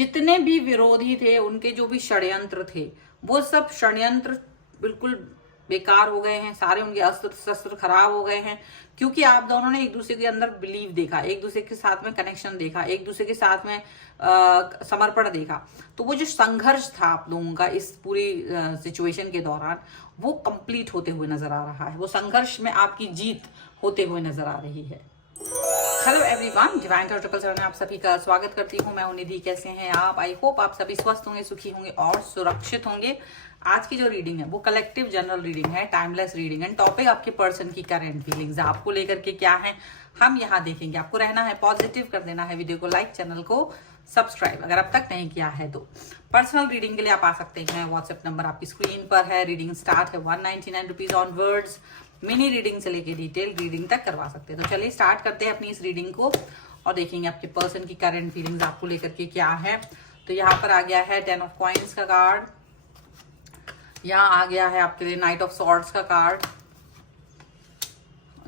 जितने भी विरोधी थे, उनके जो भी षड्यंत्र थे, वो सब षड्यंत्र बिल्कुल बेकार हो गए हैं। सारे उनके अस्त्र शस्त्र खराब हो गए हैं, क्योंकि आप दोनों ने एक दूसरे के अंदर बिलीव देखा, एक दूसरे के साथ में कनेक्शन देखा, एक दूसरे के साथ में समर्पण देखा। तो वो जो संघर्ष था आप लोगों का इस पूरी सिचुएशन के दौरान, वो कंप्लीट होते हुए नजर आ रहा है। वो संघर्ष में आपकी जीत होते हुए नजर आ रही है। Hello everyone, divine triple seven में आप सभी का स्वागत करती हूँ। मैं हूं निधि। कैसे हैं आप? आई होप आप सभी स्वस्थ होंगे, सुखी होंगे और सुरक्षित होंगे। आज की जो रीडिंग है वो कलेक्टिव जनरल रीडिंग है, टाइमलेस रीडिंग एंड टॉपिक आपके पर्सन की करंट फीलिंग्स आपको लेकर के क्या है हम यहाँ देखेंगे। आपको रहना है पॉजिटिव, कर देना है वीडियो को लाइक, चैनल को सब्सक्राइब अगर अब तक नहीं किया है तो। पर्सनल रीडिंग के लिए आप आ सकते हैं, व्हाट्सएप नंबर आपकी स्क्रीन पर है। रीडिंग स्टार्ट है 199 रुपीज ऑनवर्ड्स। मिनी रीडिंग से लेके डिटेल रीडिंग तक करवा सकते हैं। तो चलिए स्टार्ट करते हैं अपनी इस रीडिंग को और देखेंगे आपके पर्सन की करंट फीलिंग्स आपको लेकर के क्या है। तो यहाँ पर आ गया है 10 ऑफ कॉइंस का कार्ड, यहाँ आ गया है आपके लिए नाइट ऑफ सॉर्ड्स का कार्ड,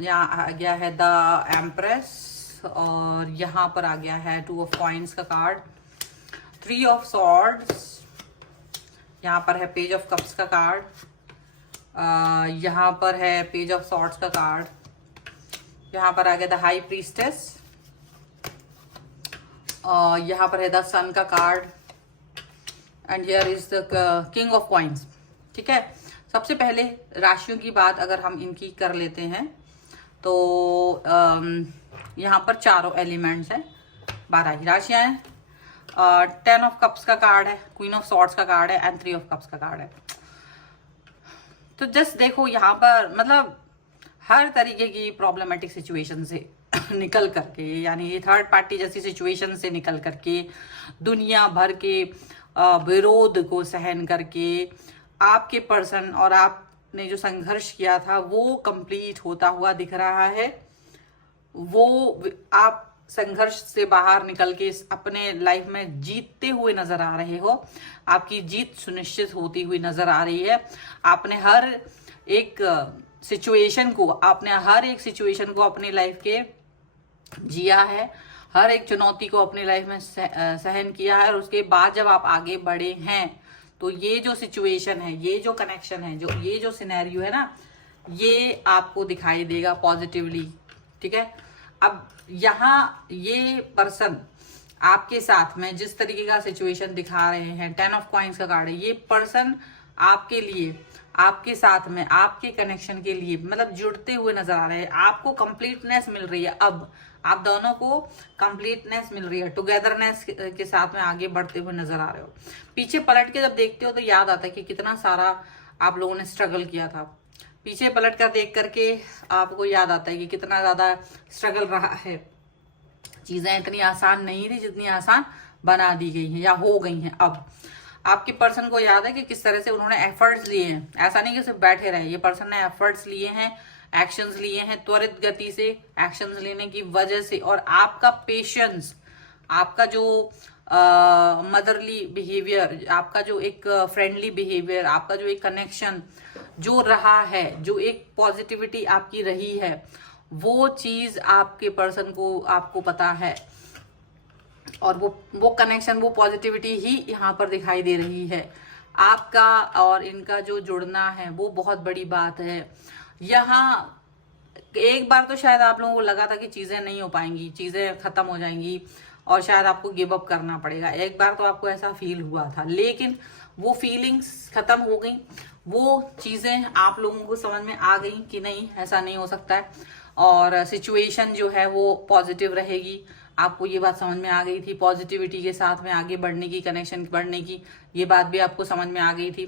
यहाँ आ गया है द एम्प्रेस, और यहाँ पर आ गया है 2 ऑफ कॉइंस का कार्ड, 3 ऑफ सॉर्ड्स, यहाँ पर है पेज ऑफ कप्स का कार्ड, यहाँ पर है पेज ऑफ सॉर्ड्स का कार्ड, यहाँ पर आ गया द हाई प्रीस्टेस, यहाँ पर है द सन का card and here is the king of coins. ठीक है, सबसे पहले राशियों की बात अगर हम इनकी कर लेते हैं तो यहाँ पर चारों एलिमेंट्स हैं, 12 ही राशियां हैं। 10 ऑफ कप्स का कार्ड है, क्वीन ऑफ सॉर्ड्स का कार्ड है एंड 3 ऑफ कप्स का कार्ड है। तो जस्ट देखो यहाँ पर मतलब हर तरीके की प्रॉब्लमेटिक सिचुएशन से निकल करके, यानी ये थर्ड पार्टी जैसी सिचुएशन से निकल करके, दुनिया भर के विरोध को सहन करके आपके पर्सन और आपने जो संघर्ष किया था वो कंप्लीट होता हुआ दिख रहा है। वो आप संघर्ष से बाहर निकल के अपने लाइफ में जीतते हुए नजर आ रहे हो। आपकी जीत सुनिश्चित होती हुई नजर आ रही है। आपने हर एक सिचुएशन को अपने लाइफ के जिया है, हर एक चुनौती को अपनी लाइफ में सहन किया है, और उसके बाद जब आप आगे बढ़े हैं तो ये जो सिचुएशन है, ये जो कनेक्शन है, ये जो सिनेरियो है ना, ये आपको दिखाई देगा पॉजिटिवली। ठीक है, अब यहाँ ये पर्सन आपके साथ में जिस तरीके का सिचुएशन दिखा रहे हैं, 10 ऑफ कॉइंस का कार्ड है, ये पर्सन आपके लिए, आपके साथ में, आपके कनेक्शन के लिए मतलब जुड़ते हुए नजर आ रहे हैं। आपको कंप्लीटनेस मिल रही है, अब आप दोनों को कंप्लीटनेस मिल रही है, टुगेदरनेस के साथ में आगे बढ़ते हुए नजर आ रहे हो। पीछे पलट के जब देखते हो तो याद आता है कि कितना सारा आप लोगों ने स्ट्रगल किया था। पीछे पलट कर देख करके आपको याद आता है कि कितना ज्यादा स्ट्रगल रहा है। चीजें इतनी आसान नहीं थी जितनी आसान बना दी गई हैं या हो गई हैं। अब आपके पर्सन को याद है कि किस तरह से उन्होंने एफर्ट्स लिए हैं। ऐसा नहीं कि सिर्फ बैठे रहे, ये पर्सन ने एफर्ट्स लिए हैं, एक्शंस लिए हैं, त्वरित गति से एक्शंस लेने की वजह से। और आपका पेशेंस, आपका जो मदरली बिहेवियर, आपका जो एक फ्रेंडली बिहेवियर, आपका जो एक कनेक्शन जो रहा है, जो एक पॉजिटिविटी आपकी रही है, वो चीज आपके पर्सन को, आपको पता है, और वो कनेक्शन, वो पॉजिटिविटी ही यहाँ पर दिखाई दे रही है। आपका और इनका जो जुड़ना है वो बहुत बड़ी बात है। यहाँ एक बार तो शायद आप लोगों को लगा था कि चीजें नहीं हो पाएंगी, चीजें खत्म हो जाएंगी और शायद आपको गिव अप करना पड़ेगा। एक बार तो आपको ऐसा फील हुआ था, लेकिन वो फीलिंग्स खत्म हो गई। वो चीजें आप लोगों को समझ में आ गई कि नहीं, ऐसा नहीं हो सकता है, और सिचुएशन जो है वो पॉजिटिव रहेगी। आपको ये बात समझ में आ गई थी, पॉजिटिविटी के साथ में आगे बढ़ने की, कनेक्शन बढ़ने की, ये बात भी आपको समझ में आ गई थी।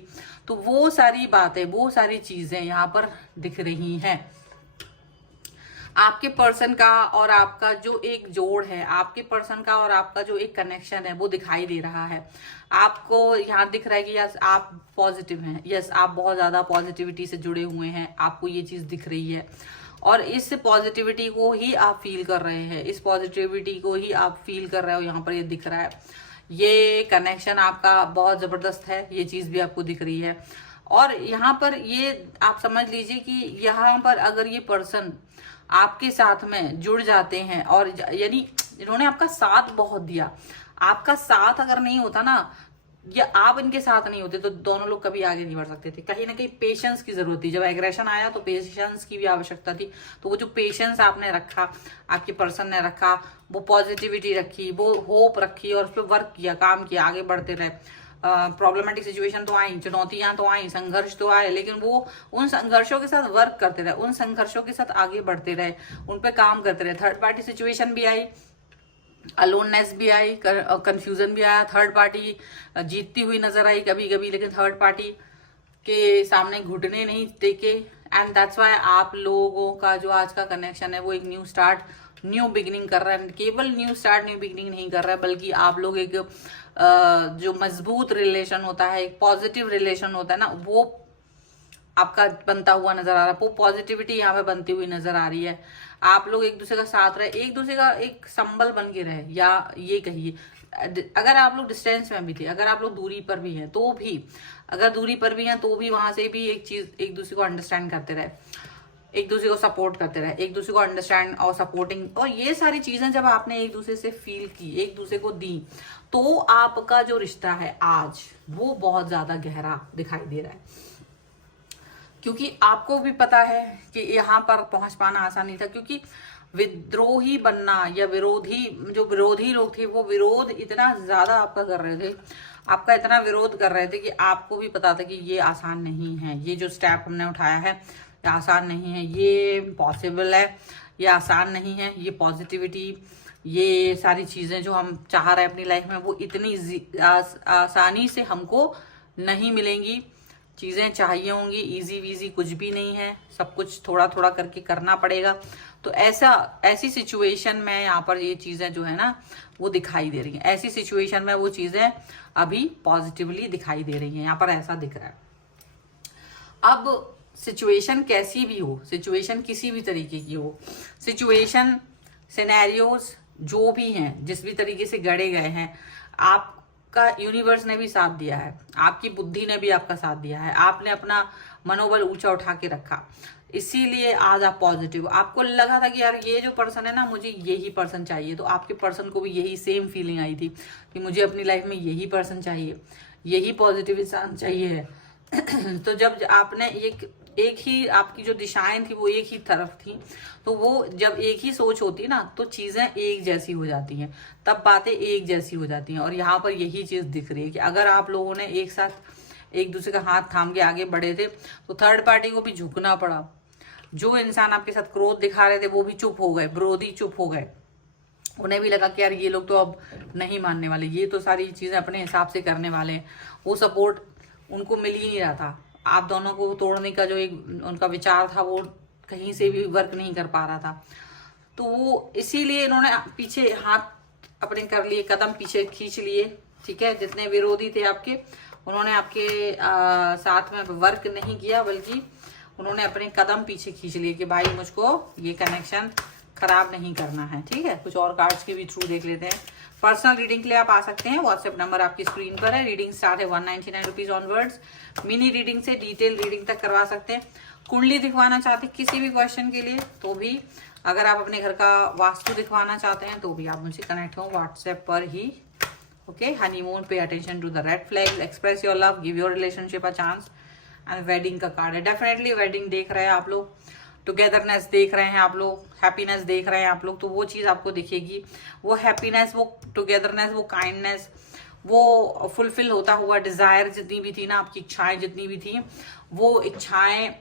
तो वो सारी बातें, वो सारी चीजें यहाँ पर दिख रही हैं। आपके पर्सन का और आपका जो एक जोड़ है, आपके पर्सन का और आपका जो एक कनेक्शन है वो दिखाई दे रहा है। आपको यहाँ दिख रहा है कि यस आप पॉजिटिव हैं, यस आप बहुत ज्यादा पॉजिटिविटी से जुड़े हुए हैं, आपको ये चीज दिख रही है, और इस पॉजिटिविटी को ही आप फील कर रहे हैं, इस पॉजिटिविटी को ही आप फील कर रहे हो। यहाँ पर ये दिख रहा है, ये कनेक्शन आपका बहुत जबरदस्त है, ये चीज भी आपको दिख रही है। और यहाँ पर ये आप समझ लीजिए कि यहाँ पर अगर ये पर्सन आपके साथ में जुड़ जाते हैं, और यानी इन्होंने आपका साथ बहुत दिया, आपका साथ अगर नहीं होता ना, या आप इनके साथ नहीं होते, तो दोनों लोग कभी आगे नहीं बढ़ सकते थे। कहीं ना कहीं पेशेंस की जरूरत थी। जब एग्रेशन आया तो पेशेंस की भी आवश्यकता थी। तो वो जो पेशेंस आपने रखा, आपके पर्सन ने रखा, वो पॉजिटिविटी रखी, वो होप रखी और उस पर वर्क किया, काम किया, आगे बढ़ते रहे। प्रॉब्लमेटिक सिचुएशन तो आई, चुनौतियां तो आई, संघर्ष तो आए, लेकिन वो उन संघर्षों के साथ वर्क करते रहे, उन संघर्षों के साथ आगे बढ़ते रहे, उन पर काम करते रहे। थर्ड पार्टी सिचुएशन भी आई, अलोननेस भी आई, कंफ्यूजन भी आया, थर्ड पार्टी जीतती हुई नजर आई कभी कभी, लेकिन थर्ड पार्टी के सामने घुटने नहीं टेके। एंड दैट्स वाई आप लोगों का जो आज का कनेक्शन है वो एक न्यू स्टार्ट, न्यू बिगिनिंग कर रहा है। केवल न्यू स्टार्ट, न्यू बिगिनिंग नहीं कर रहा है, बल्कि आप लोग एक जो मजबूत रिलेशन होता है, एक पॉजिटिव रिलेशन होता है ना, वो आपका बनता हुआ नजर आ रहा है। वो पॉजिटिविटी यहाँ पे बनती हुई नजर आ रही है। आप लोग एक दूसरे का साथ रहे, एक दूसरे का एक संबल बन के रहे, या ये कहिए अगर आप लोग डिस्टेंस में भी थे, अगर आप लोग दूरी पर भी हैं तो भी, अगर दूरी पर भी हैं तो भी वहां से भी एक चीज, एक दूसरे को अंडरस्टैंड करते रहे, एक दूसरे को सपोर्ट करते रहे, एक दूसरे को अंडरस्टैंड और सपोर्टिंग, और ये सारी चीजें जब आपने एक दूसरे से फील की, एक दूसरे को दी, तो आपका जो रिश्ता है आज वो बहुत ज्यादा गहरा दिखाई दे रहा है। क्योंकि आपको भी पता है कि यहाँ पर पहुंच पाना आसान नहीं था, क्योंकि विद्रोही बनना या विरोधी, जो विरोधी लोग थे वो विरोध इतना ज्यादा आपका कर रहे थे, आपका इतना विरोध कर रहे थे कि आपको भी पता था कि ये आसान नहीं है, ये जो स्टेप हमने उठाया है ये आसान नहीं है, ये पॉसिबल है, ये आसान नहीं है, ये पॉजिटिविटी, ये सारी चीजें जो हम चाह रहे हैं अपनी लाइफ में वो इतनी आसानी से हमको नहीं मिलेंगी। चीजें चाहिए होंगी, इजी वीजी कुछ भी नहीं है, सब कुछ थोड़ा थोड़ा करके करना पड़ेगा। तो ऐसी सिचुएशन में यहाँ पर ये चीजें जो है ना वो दिखाई दे रही हैं, ऐसी सिचुएशन में वो चीजें अभी पॉजिटिवली दिखाई दे रही हैं, यहाँ पर ऐसा दिख रहा है। अब सिचुएशन कैसी भी हो, सिचुएशन किसी भी तरीके की हो, सिचुएशन सिनेरियोज जो भी हैं, जिस भी तरीके से गढ़े गए हैं, आपका यूनिवर्स ने भी साथ दिया है, आपकी बुद्धि ने भी आपका साथ दिया है, आपने अपना मनोबल ऊंचा उठा के रखा, इसीलिए आज आप पॉजिटिव। आपको लगा था कि यार ये जो पर्सन है ना, मुझे यही पर्सन चाहिए, तो आपके पर्सन को भी यही सेम फीलिंग आई थी कि मुझे अपनी लाइफ में यही पर्सन चाहिए, यही पॉजिटिव इंसान चाहिए। तो जब आपने एक ही, आपकी जो दिशाएं थी वो एक ही तरफ थी, तो वो जब एक ही सोच होती ना तो चीजें एक जैसी हो जाती हैं, तब बातें एक जैसी हो जाती हैं। और यहाँ पर यही चीज दिख रही है कि अगर आप लोगों ने एक साथ एक दूसरे का हाथ थाम के आगे बढ़े थे तो थर्ड पार्टी को भी झुकना पड़ा। जो इंसान आपके साथ क्रोध दिखा रहे थे वो भी चुप हो गए, विरोधी चुप हो गए, उन्हें भी लगा कि यार ये लोग तो अब नहीं मानने वाले, ये तो सारी चीजें अपने हिसाब से करने वाले हैं। वो सपोर्ट उनको मिल ही नहीं रहा था, आप दोनों को तोड़ने का जो एक उनका विचार था वो कहीं से भी वर्क नहीं कर पा रहा था। तो वो इसीलिए इन्होंने पीछे हाथ अपने कर लिए, कदम पीछे खींच लिए, ठीक है। जितने विरोधी थे आपके, उन्होंने आपके साथ में वर्क नहीं किया, बल्कि उन्होंने अपने कदम पीछे खींच लिए कि भाई मुझको ये कनेक्शन खराब नहीं करना है, ठीक है। कुछ और कार्ड्स के भी थ्रू देख लेते हैं। पर्सनल रीडिंग के लिए आप आ सकते हैं, व्हाट्सएप नंबर आपकी स्क्रीन पर है। रीडिंग स्टार्ट है 199 रुपीज ऑनवर्ड्स। मिनी रीडिंग से डिटेल रीडिंग तक करवा सकते हैं। कुंडली दिखवाना चाहते हैं किसी भी क्वेश्चन के लिए तो भी, अगर आप अपने घर का वास्तु दिखवाना चाहते हैं तो भी आप मुझसे कनेक्ट हो व्हाट्सएप पर ही, okay. Honeymoon, pay attention to the red flag, express your love, give your relationship a chance. And wedding का कार्ड है, डेफिनेटली वेडिंग देख रहे हैं आप लोग, टुगेदरनेस देख रहे हैं आप लोग, हैप्पीनेस देख रहे हैं आप लोग, तो वो चीज़ आपको दिखेगी। वो हैप्पीनेस, वो टुगेदरनेस, वो काइंडनेस, वो फुलफिल होता हुआ, डिजायर जितनी भी थी ना, आपकी इच्छाएं जितनी भी थी, वो इच्छाएं,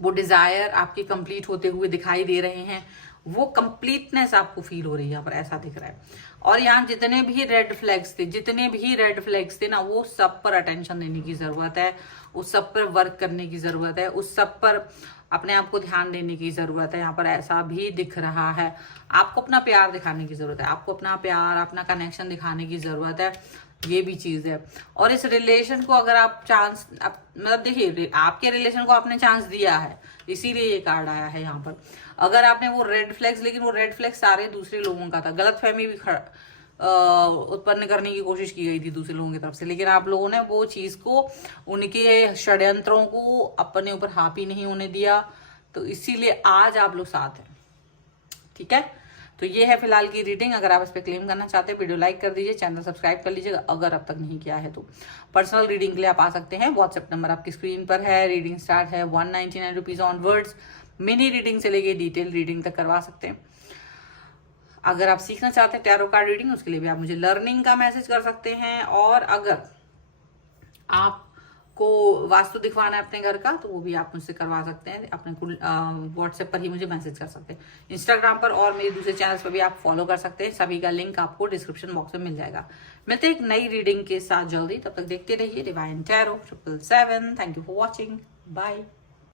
वो डिजायर आपके कंप्लीट होते हुए दिखाई दे रहे हैं। वो कंप्लीटनेस आपको फील हो रही है यहाँ पर, ऐसा दिख रहा है। और यहाँ जितने भी रेड फ्लैग्स थे, जितने भी रेड फ्लैग्स थे ना, वो सब पर अटेंशन देने की जरूरत है, उस सब पर वर्क करने की जरूरत है, उस सब पर अपने आप को ध्यान देने की जरूरत है। यहाँ पर ऐसा भी दिख रहा है, आपको अपना प्यार दिखाने की जरूरत है, आपको अपना प्यार, अपना कनेक्शन दिखाने की जरूरत है, ये भी चीज है। और इस रिलेशन को अगर आप चांस, मतलब देखिए आपके रिलेशन को आपने चांस दिया है, इसीलिए ये कार्ड आया है यहाँ पर। अगर आपने वो रेड फ्लैग्स, लेकिन वो रेड फ्लैग सारे दूसरे लोगों का था, गलतफहमी भी उत्पन्न करने की कोशिश की गई थी दूसरे लोगों की तरफ से, लेकिन आप लोगों ने वो चीज को, उनके षड्यंत्रों को अपने ऊपर हावी नहीं होने दिया, तो इसीलिए आज आप लोग साथ हैं, ठीक है। तो ये है फिलहाल की रीडिंग। अगर आप इस पर क्लेम करना चाहते हैं वीडियो लाइक कर दीजिए, चैनल सब्सक्राइब कर लीजिएगा अगर अब तक नहीं किया है तो। पर्सनल रीडिंग के लिए आप आ सकते हैं, व्हाट्सएप नंबर आपकी स्क्रीन पर है। रीडिंग स्टार्ट है 199 रुपीज ऑनवर्ड्स। मिनी रीडिंग से लेके डिटेल रीडिंग तक करवा सकते हैं। अगर आप सीखना चाहते हैं टैरो कार्ड रीडिंग, उसके लिए भी आप मुझे लर्निंग का मैसेज कर सकते हैं। और अगर आपको वास्तु दिखवाना है अपने घर का तो वो भी आप मुझसे करवा सकते हैं। अपने व्हाट्सएप पर ही मुझे मैसेज कर सकते हैं। इंस्टाग्राम पर और मेरे दूसरे चैनल्स पर भी आप फॉलो कर सकते हैं, सभी का लिंक आपको डिस्क्रिप्शन बॉक्स में मिल जाएगा। मिलते हैं एक नई रीडिंग के साथ जल्दी, तब तक देखते रहिए divine tarot 777। Thank you for watching, bye.